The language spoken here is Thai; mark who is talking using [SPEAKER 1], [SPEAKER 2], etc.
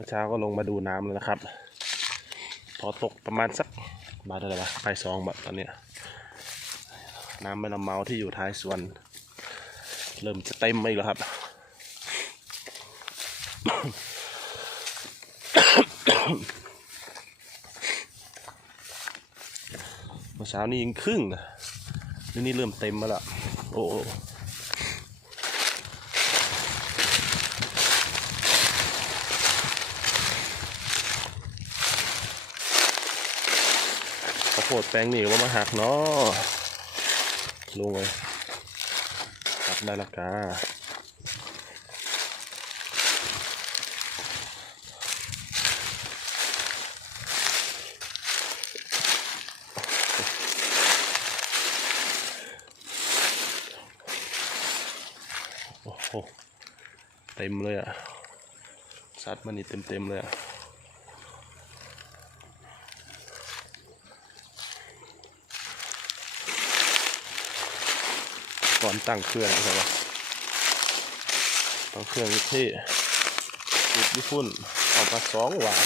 [SPEAKER 1] มื่อเช้าก็ลงมาดูน้ำแล้วนะครับ พอตกประมาณสักบาทอะไรวะไปสองบาทตอนเนี้ยน้ำแม่ลำเมาที่อยู่ท้ายสวน เริ่มจะเต็มมาอีกแล้วครับ เมื่อเช้านี้ยิงครึ่งนะนี่นี่เริ่มเต็มมาแล้วโอ้ ข้าวโพดแปลงนี่ว่ามาหักเนาะลุงเลยหักได้และกาโอ้โหเต็มเลยอะซัดมันนี่เต็มเต็มๆเลยอะ ก่อนตั้งเครื่องนะครับตั้งเครื่องที่ติดญี่ปุ่นออกมาสองวา